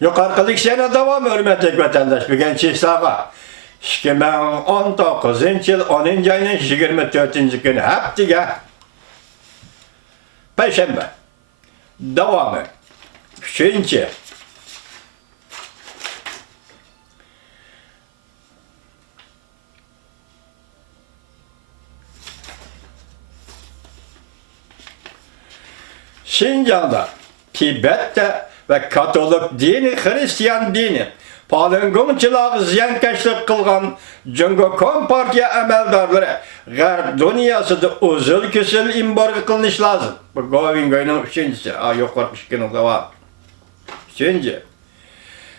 Yukarıdaki sene devam hürmetlik vatandaş. Bugün Çiğsa'ga 2019 yıl 10. ayının 24. günü haftiga Perşembe devamı 3. Şinjan'da, Tibet'te ve Katolik dini, Hristiyan dini palıngunçılığı ziyankeşlik kılgan Cungo Kompartiya emeldarları Garp dünyasıda uzun küsül imborgu kılınış lazım. Bu Govingoy'un üçüncüsü. Yok varmış günü var. Üçüncü.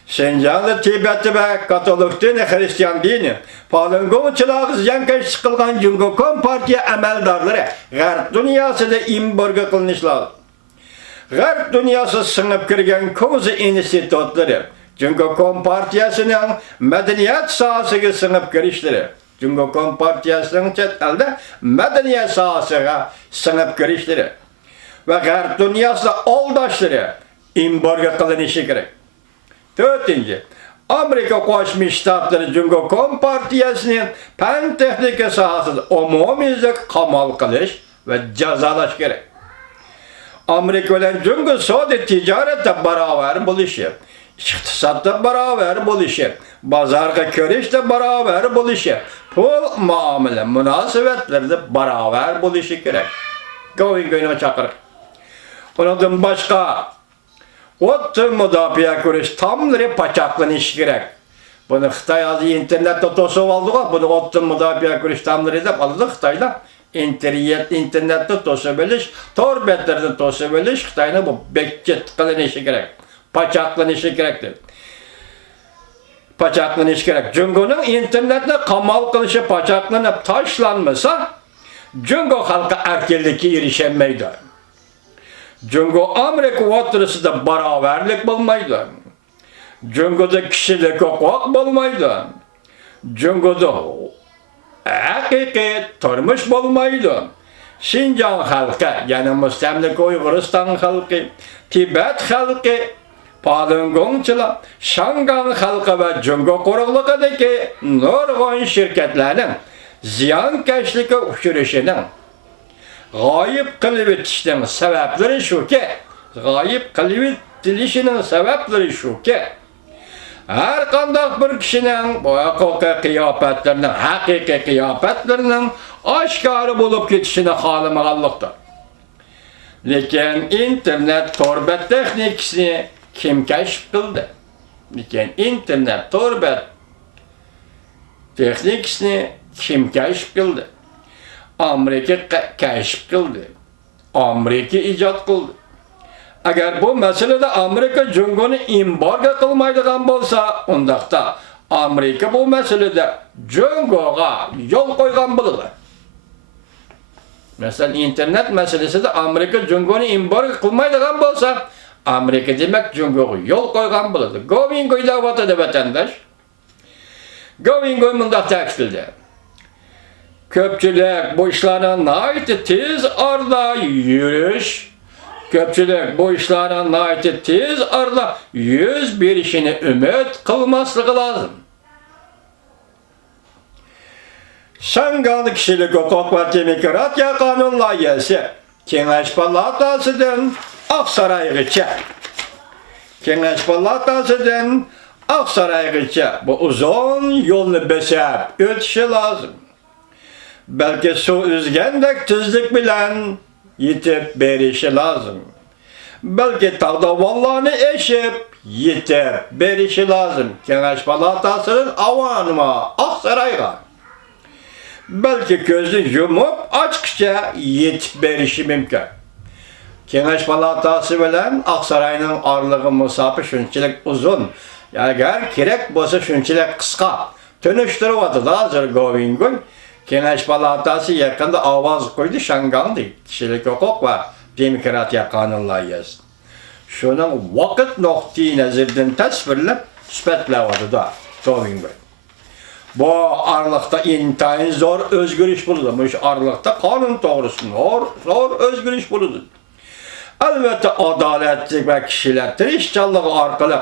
Şinjan'da, Tibet'te ve Katolik dini, Hristiyan dini palıngunçılığı ziyankeşlik kılgan Cungo Kompartiya emeldarları Garp dünyasıda imborgu kılınış lazım. Garp dünyası sınıp kirgen kozu institutları, Cungo Kompartiyasının medeniyet sahasıga sınıp kirişleri, Cungo Kompartiyasının chet elde medeniyet sahasıga sınıp kirişleri ve Garp dünyası oldaşları imborga kılınışı gerek. Dördüncü, Amerika Koşmuş Ştatları Cungo Kompartiyasının pen tehniki sahasında umumizlik kamal kılış ve cezalaş gerek. Amerika ile Cungo Saudi ticarette beraber buluşu, iktisatta beraber buluşu, pazarga körüşte beraber buluşu, pul muamele, münasebetlerde beraber buluşu gerek. Govingoy'una çakırık. Ondan başka, otu müdafiye körüş tamları paçaklanış gerek. Bunu Xitay azı internette tosub aldık, bunu otu müdafiye körüş tamları da aldık Xitay'da. İnternette tosabiliş, torbetlerde tosabiliş, Xitay'na bu bekçet kılınışı gerek. Paçaklanışı gerektir. Paçaklanışı gerek. Cungo'nun internette kamal kılışı paçaklanıp taşlanmasa, Cungo halkı erkellikki erişemeydi. Cungo Amerika oturusu da beraberlik bulmaydı. Cungo'da kişilik hukuk bulmaydı. Cungo'da hakiki turmuş bulmaydı. Şinjan halkı, yani Müstemlik Uygurustan halkı, Tibet halkı, Palıngunçılar, Şangan halkı ve Cungo kurulukadaki nurgun şirketlerinin ziyankeşlik uçuruşunun gayip kılıbetişinin sebepleri şu ki, gayip kılıbetişinin sebepleri şu ki, her kandak bir kişinin bu hakiki kıyafetlerinin aşkarı bulup geçişine halımagallıktır. Lekin internet torbet teknikisini kim keşf kıldı? Lekin internet torbet teknikisini kim keşf kıldı? Amerika keşf kıldı. Amerika icat kıldı. Eğer bu meselede Amerika Cungo'nu imbargo kılmaydıgan bolsa, ondaqda Amerika bu meselede Cungo'ga yol koygan buludu. Mesela internet meselesi de Amerika Cungo'nu imbargo kılmaydıgan bolsa, Amerika demek Cungo'ga yol koygan buludu. Govingo'yla vatandaş vatandaş. Govingo'y mundaq tekstildi. Köpçülük bu işlerine naiti tez arda yürüyüş, köpçülük bu işlerine naiti tez arda yüz bir işini ümit kılmaslığı lazım. Şanganlı kişilik hukuk ve demokratiya kanun layihesi Kengeş Palatası'dan Aksaray'gıça. Kengeş Palatası'dan Aksaray'gıça bu uzun yolunu besip ötüşü lazım. Belki su üzgendek tüzlük bilen yitip berişi lazım. Belki tağda vallahını eşip yitip berişi lazım. Kengeş Palatası'nın avanıma Aksaray'a. Belki gözünü yumup açıkça yitip berişi mümkün. Kengeş Palatası bilen Aksaray'ın arlığı musafı şunçilik uzun. Eğer gerek bolsa şunçilik kıska. Tönüştürüvadı da hazır Govingoy. Kengeş Palatası yakında avaz koydu Şangan'dı. Kişilik hukuk ve demokratiya kanun layihesi. Şunun vakit noktayı nezirden tasvirlep süpetlevadı da Govingoy. Bu arlıkta intayın zor özgürlük bulunmuş. Arlıkta kanun doğrusu zor özgürlük bulundu. Elbette adaletlik ve kişilik tirişçalığı arkalık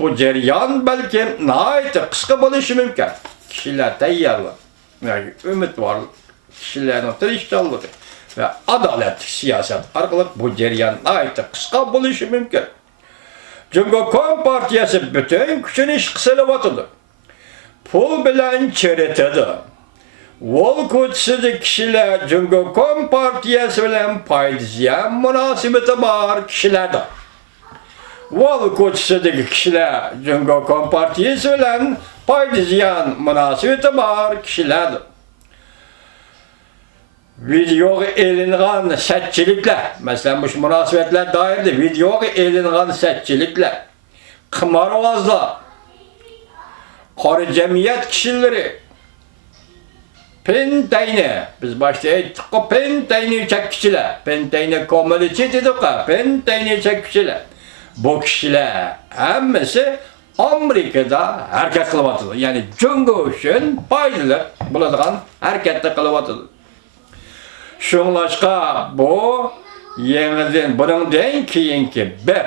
bu cereyan belki nihayet kısa buluşu mümkün. Kişiler tayyorlar. Yani ümit var. Kişilerin tirişçılığı ve adalet siyaset arkalık bu cereyan nihayet kısa buluşu mümkün. Çünkü Kompartiyası bütün gücünü kısalıvatıdı. Pul bilen çeretedi. Ol kutsuz kişiler çünkü Kompartiyası bilen paydaşıyan münasebeti var kişilerde. Ol kutsuz kişiler çünkü Kompartiyası bilen paydaşıyan münasebeti var kişilerde. Videoga elingan setçilikler, mesela bu münasebetler dairde videoga elingan setçilikler, kımarvazlar, qarı cemiyet kişileri, pentayni, biz başta ayttık o pentayni çekkiçiler, pentayni komiliçi dedik ha, pentayni çekkiçiler. Bu kişiler hemmesi Amerika'da hareket kılıvatıdır. Yani cüngü üçün paydalı buladigan hareketli kılıvatıdır. Şunlaşqa bu yengilden bundan keyinki bir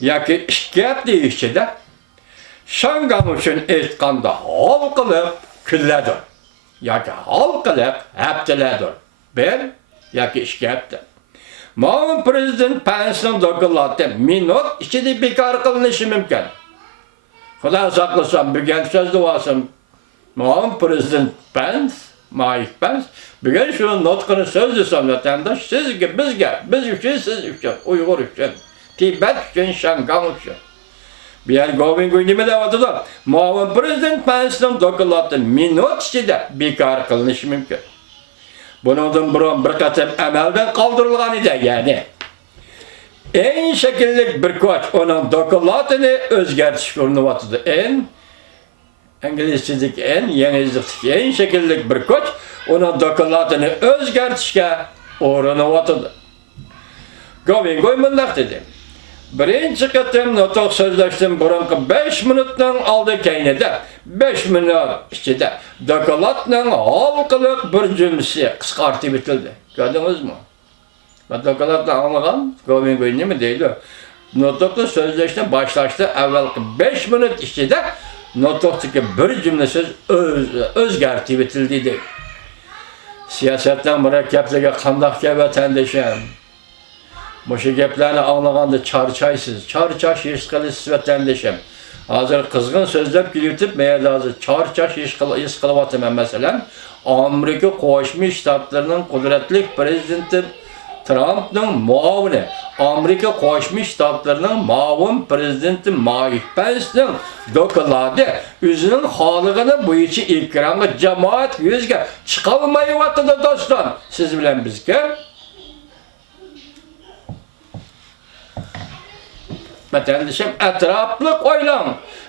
yoki ikki hafta ichida Şangan üçün aytganda halqiliq kunlardir yoki halqiliq haftalardir. Bir yoki ikki hafta. Ma'lum Prezident Pence'nin doklati minut ichida bekor qilinishi mumkin. Xudo saqlasin, bugun so'zda bo'lsin. Ma'lum Prezident Pence Mike Pence, bugün şu notqini so'zlasam vatandaş, sizga, bizga, biz üçün, siz üçün, Uyg'ur üçün, Tibet üçün, Şangan üçün. Bu yer Govingoy nima deyapti? Muavin Prezident Pence'nin doklati minut ichida bekor qilinishi mumkin. Bundan burun bir qatam amaldan qoldirilgan edi, ya'ni en shakillik bir kuch onun doklatini o'zgartirish urinyapti. İngilizce'deki yengizlikdeki en şekillik bir kuch onun doklatini o'zgartirishga uriniyotidir. Govingoy mundaq dedi. Birinchi qatam nutq so'zlashdan burungi 5 minutdan oldi keynida 5 minut ichida doklatning halqiliq bir jumlasi qisqartib etildi. Ko'rdingizmi? Bu doklatni anlagan Govingoy nima deydi? Nutqni so'zlashdan boshlashda avvalgi 5 minut ichida nutqdagi bir jumla so'z o'zgartib etildi deydi. Siyasetdan murakkabligi qandoq gap vatandoshim? Mushu gaplarni anlaganda charchaysiz, charchash his qilasiz vatandoshim. Hozir qizg'in so'zlab kelib, men hozir charchash his qilyapman. Masalan, Amerika Qo'shma Shtatlarining qudratli prezidenti Trumpning muavini, Amerika Qo'shma Shtatlarining muavin prezidenti Mike Pence'ning doklati o'zining xolig'ini bo'yicha ekranga jamoat yuzga chiqolmayapti do'stlar. Siz bilan bizga vatandoshim atrofli o'ylang.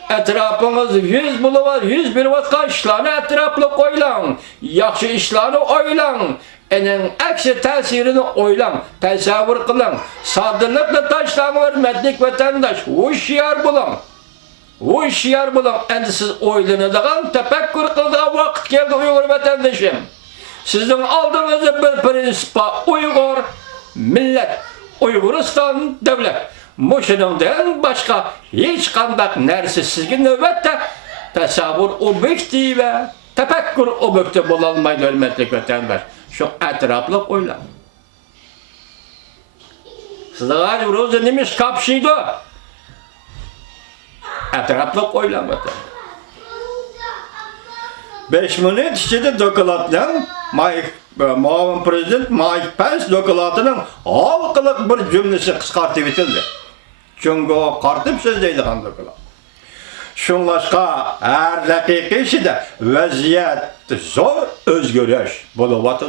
Etrafınız 100 buluvar, 100 bir vatkan işlerini etraflı koylan. Yaxşı işlerini oylan. Enin aksi tesirini oylan. Tasavvur kılın. Sadırlıkla taşlan vermedlik vatandaş. Hoşyar bulun. Hoşyar bulun. Endi siz oylanıdığın, tefekkür kıldığın vakit geldi Uygur vatandaşım. Sizin aldığınız bir prinsipa Uygur millet, Uyguristan devlet. Muşunundan başka hiç kandak neresi sizge nöbette tasavvur objekti ve tefekkür objekti bulalmayı hürmetlik vatandaş. Şu etraflı oylan. Sizde gayet rozu neymiş kapşıydı? Etraflı oylan vatandaş. 5 minut içinde doklatlan muavin prezident Mike Pence doklatının halkılık bir cümlesi kıskartıp etildi. Çünkü o qartib so'zlaydigan doklat. Şunlaşqa her dakika içinde vaziyat zor o'zgarish bo'lyapti.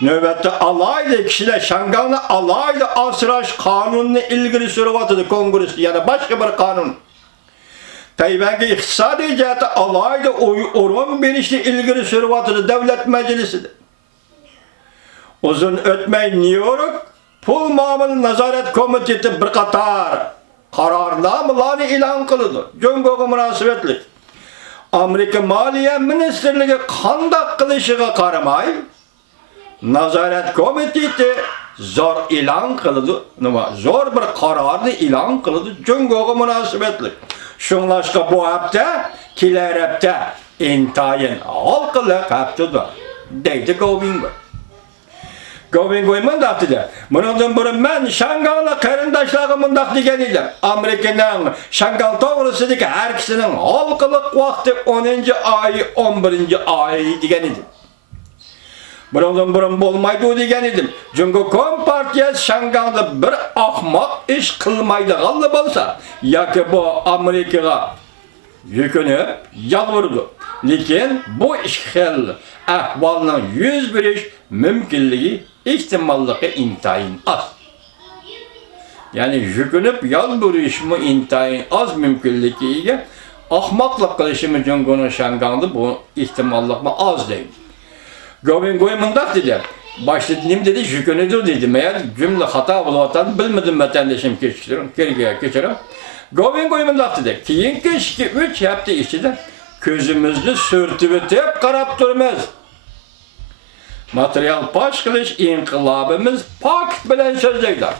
Növbette alaylı kişiler Şangan'ı alaylı asrash kanununu ilgili sürüvatıdı Kongres'te yani başka bir kanun. Tayvan'da iqtisadi jihati alaylı o'rin berishni ilgili sürüvatıdı devlet meclisidir. Uzun o'tmay New York Pul Muamele Nazorat Komiteti bir qator qarornomalarni e'lon qildi. Jungoga munosabatli. Amerika Moliya Ministrligi qandoq qilishiga qaramay, nazorat komiteti zor e'lon qildi, zo'r bir qarorni e'lon qildi Jungoga munosabatli. Shunlashqa bu hafta, kelar hafta intayin halqili haftadir, deydi Govingoy. Govingoy mundaq dedi. Bundan burun men Shangalli qarindoshlarga mundaq degan edim. Amerikaning Shangal to'g'risidagi har kisining halqiliq vaqti 10-oy, 11-oy degan edim. Bundan burun bo'lmaydi degan edim. Jungo Kompartiyasi Shangalda bir ahmoq ish qilmaydigan bo'lsa, yoki bu Amerikaga yukunib yalvirdi. Lekin bu ish xil ahvolning yuz berish mumkinligi ehtimolligi intayin az. Yani yukunib yalvirishmi intayin az mumkinligiga ahmoqlik qilishimi Jungoning Shangalda bu ehtimollikmi az deydi. Govingoy mundaq dedi. Başta nim dedi, yükünüdür dedi. Meğer cümle hata bulatan bilmedim vatandaşım geçirim. Govingoy mundaq dedi. Keyinki 2-3 hafta içinde közümüzü sürtüp qarab turmiz. Material paş qilish inqilobimiz pakt bilan so'zlaydilar.